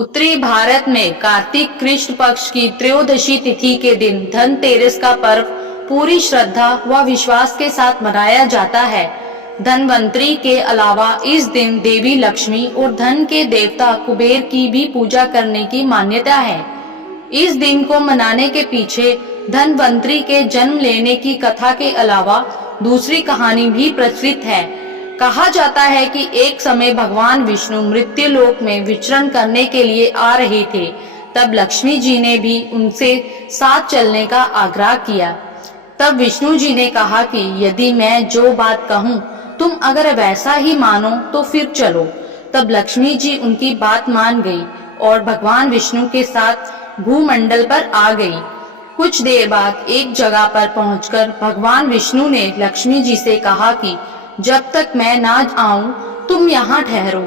उत्तरी भारत में कार्तिक कृष्ण पक्ष की त्रयोदशी तिथि के दिन धनतेरस का पर्व पूरी श्रद्धा व विश्वास के साथ मनाया जाता है। धनवंतरी के अलावा इस दिन देवी लक्ष्मी और धन के देवता कुबेर की भी पूजा करने की मान्यता है। इस दिन को मनाने के पीछे धनवंतरी के जन्म लेने की कथा के अलावा दूसरी कहानी भी प्रचलित है। कहा जाता है कि एक समय भगवान विष्णु मृत्यु लोक में विचरण करने के लिए आ रहे थे। तब लक्ष्मी जी ने भी उनसे साथ चलने का आग्रह किया। तब विष्णु जी ने कहा कि यदि मैं जो बात कहूँ तुम अगर वैसा ही मानो तो फिर चलो। तब लक्ष्मी जी उनकी बात मान गई और भगवान विष्णु के साथ भूमंडल पर आ गई। कुछ देर बाद एक जगह पर पहुंचकर भगवान विष्णु ने लक्ष्मी जी से कहा कि जब तक मैं ना आऊं तुम यहाँ ठहरो,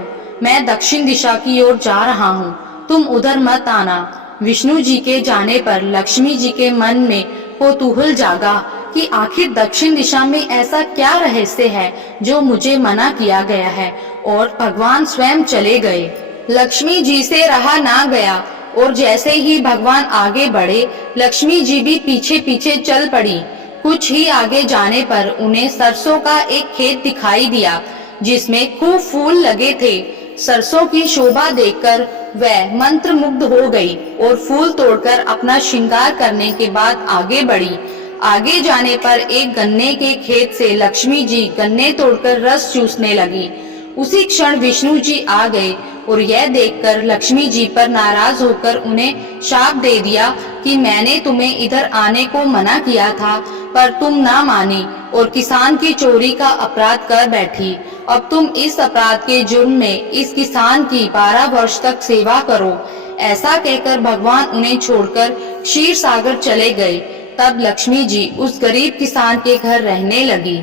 मैं दक्षिण दिशा की ओर जा रहा हूँ, तुम उधर मत आना। विष्णु जी के जाने पर लक्ष्मी जी के मन में कौतूहल जागा कि आखिर दक्षिण दिशा में ऐसा क्या रहस्य है जो मुझे मना किया गया है, और भगवान स्वयं चले गए। लक्ष्मी जी से रहा ना गया और जैसे ही भगवान आगे बढ़े लक्ष्मी जी भी पीछे पीछे चल पड़ी। कुछ ही आगे जाने पर उन्हें सरसों का एक खेत दिखाई दिया जिसमें खूब फूल लगे थे। सरसों की शोभा देखकर वह मंत्रमुग्ध हो गई और फूल तोड़कर अपना श्रृंगार करने के बाद आगे बढ़ी। आगे जाने पर एक गन्ने के खेत से लक्ष्मी जी गन्ने तोड़कर रस चूसने लगी। उसी क्षण विष्णु जी आ गए और यह देखकर लक्ष्मी जी पर नाराज होकर उन्हें शाप दे दिया कि मैंने तुम्हें इधर आने को मना किया था पर तुम ना मानी और किसान की चोरी का अपराध कर बैठी। अब तुम इस अपराध के जुर्म में इस किसान की 12 वर्ष तक सेवा करो। ऐसा कहकर भगवान उन्हें छोड़कर क्षीर सागर चले गए। तब लक्ष्मी जी उस गरीब किसान के घर रहने लगी।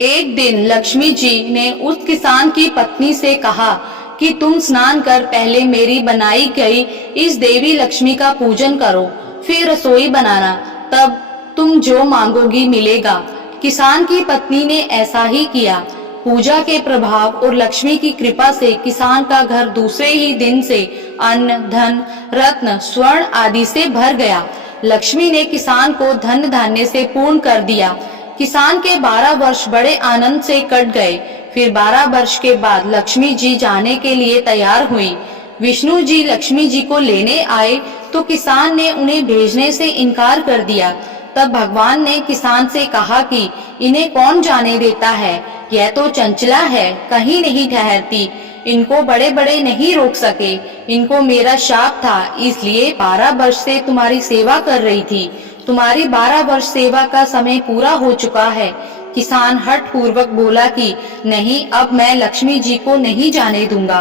एक दिन लक्ष्मी जी ने उस किसान की पत्नी से कहा कि तुम स्नान कर पहले मेरी बनाई गई इस देवी लक्ष्मी का पूजन करो, फिर रसोई बनाना, तब तुम जो मांगोगी मिलेगा। किसान की पत्नी ने ऐसा ही किया। पूजा के प्रभाव और लक्ष्मी की कृपा से किसान का घर दूसरे ही दिन से अन्न, धन, रत्न, स्वर्ण आदि से भर गया। लक्ष्मी ने किसान को धन धान्य से पूर्ण कर दिया। किसान के 12 वर्ष बड़े आनंद से कट गए। फिर 12 वर्ष के बाद लक्ष्मी जी जाने के लिए तैयार हुई। विष्णु जी लक्ष्मी जी को लेने आए तो किसान ने उन्हें भेजने से इनकार कर दिया। तब भगवान ने किसान से कहा कि इन्हें कौन जाने देता है, यह तो चंचला है, कहीं नहीं ठहरती, इनको बड़े बड़े नहीं रोक सके। इनको मेरा शाप था, इसलिए 12 वर्ष से तुम्हारी सेवा कर रही थी। तुम्हारी 12 वर्ष सेवा का समय पूरा हो चुका है। किसान हठ पूर्वक बोला कि नहीं, अब मैं लक्ष्मी जी को नहीं जाने दूंगा।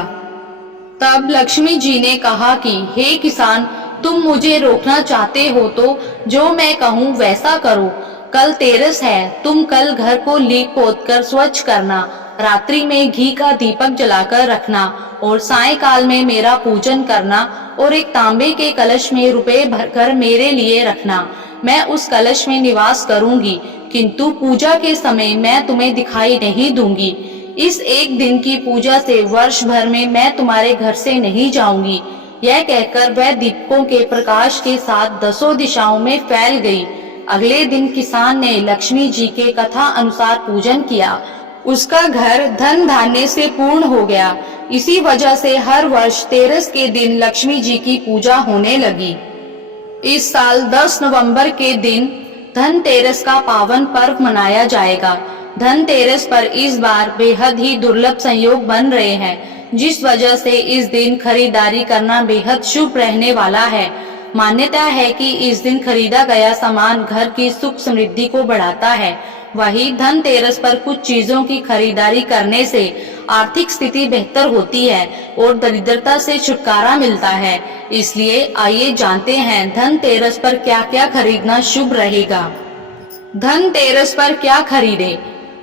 तब लक्ष्मी जी ने कहा कि हे किसान, तुम मुझे रोकना चाहते हो तो जो मैं कहूँ वैसा करो। कल तेरस है, तुम कल घर को लीप पोत कर स्वच्छ करना, रात्रि में घी का दीपक जलाकर रखना और सायंकाल में मेरा पूजन करना और एक तांबे के कलश में रुपए भरकर मेरे लिए रखना। मैं उस कलश में निवास करूंगी, किंतु पूजा के समय मैं तुम्हें दिखाई नहीं दूंगी। इस एक दिन की पूजा से वर्ष भर में मैं तुम्हारे घर से नहीं जाऊंगी। यह कहकर वह दीपकों के प्रकाश के साथ 10 दिशाओं में फैल गई। अगले दिन किसान ने लक्ष्मी जी के कथा अनुसार पूजन किया। उसका घर धन धान्य से पूर्ण हो गया। इसी वजह से हर वर्ष तेरस के दिन लक्ष्मी जी की पूजा होने लगी। इस साल 10 नवंबर के दिन धनतेरस का पावन पर्व मनाया जाएगा। धनतेरस पर इस बार बेहद ही दुर्लभ संयोग बन रहे हैं, जिस वजह से इस दिन खरीदारी करना बेहद शुभ रहने वाला है। मान्यता है कि इस दिन खरीदा गया सामान घर की सुख समृद्धि को बढ़ाता है। वहीं धनतेरस पर कुछ चीजों की खरीदारी करने से आर्थिक स्थिति बेहतर होती है और दरिद्रता से छुटकारा मिलता है। इसलिए आइए जानते हैं धनतेरस पर क्या क्या खरीदना शुभ रहेगा। धनतेरस पर क्या खरीदे?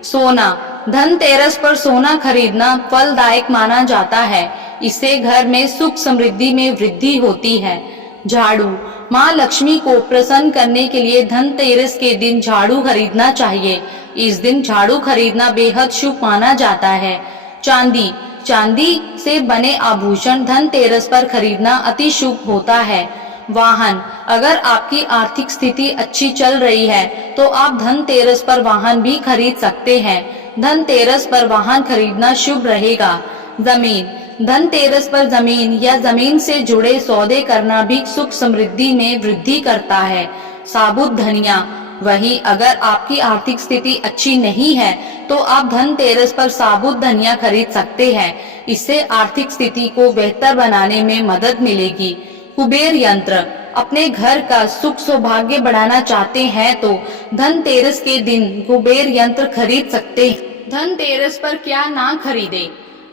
सोना। धनतेरस पर सोना खरीदना फलदायक माना जाता है। इससे घर में सुख समृद्धि में वृद्धि होती है। झाड़ू। माँ लक्ष्मी को प्रसन्न करने के लिए धनतेरस के दिन झाड़ू खरीदना चाहिए। इस दिन झाड़ू खरीदना बेहद शुभ माना जाता है। चांदी। चांदी से बने आभूषण धनतेरस पर खरीदना अति शुभ होता है। वाहन, अगर आपकी आर्थिक स्थिति अच्छी चल रही है तो आप धनतेरस पर वाहन भी खरीद सकते हैं। धनतेरस पर वाहन खरीदना शुभ रहेगा। जमीन, धनतेरस पर जमीन या जमीन से जुड़े सौदे करना भी सुख समृद्धि में वृद्धि करता है। साबुत धनिया, वही अगर आपकी आर्थिक स्थिति अच्छी नहीं है तो आप धनतेरस पर साबुत धनिया खरीद सकते हैं। इससे आर्थिक स्थिति को बेहतर बनाने में मदद मिलेगी। कुबेर यंत्र, अपने घर का सुख सौभाग्य बढ़ाना चाहते हैं तो धनतेरस के दिन कुबेर यंत्र खरीद सकते हैं। धनतेरस पर क्या ना खरीदे।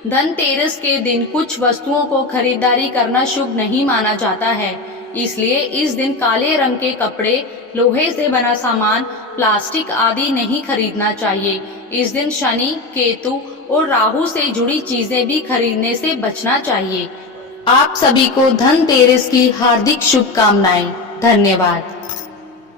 धनतेरस के दिन कुछ वस्तुओं को खरीदारी करना शुभ नहीं माना जाता है, इसलिए इस दिन काले रंग के कपड़े, लोहे से बना सामान, प्लास्टिक आदि नहीं खरीदना चाहिए। इस दिन शनि, केतु और राहु से जुड़ी चीजें भी खरीदने से बचना चाहिए। आप सभी को धनतेरस की हार्दिक शुभकामनाएं। धन्यवाद।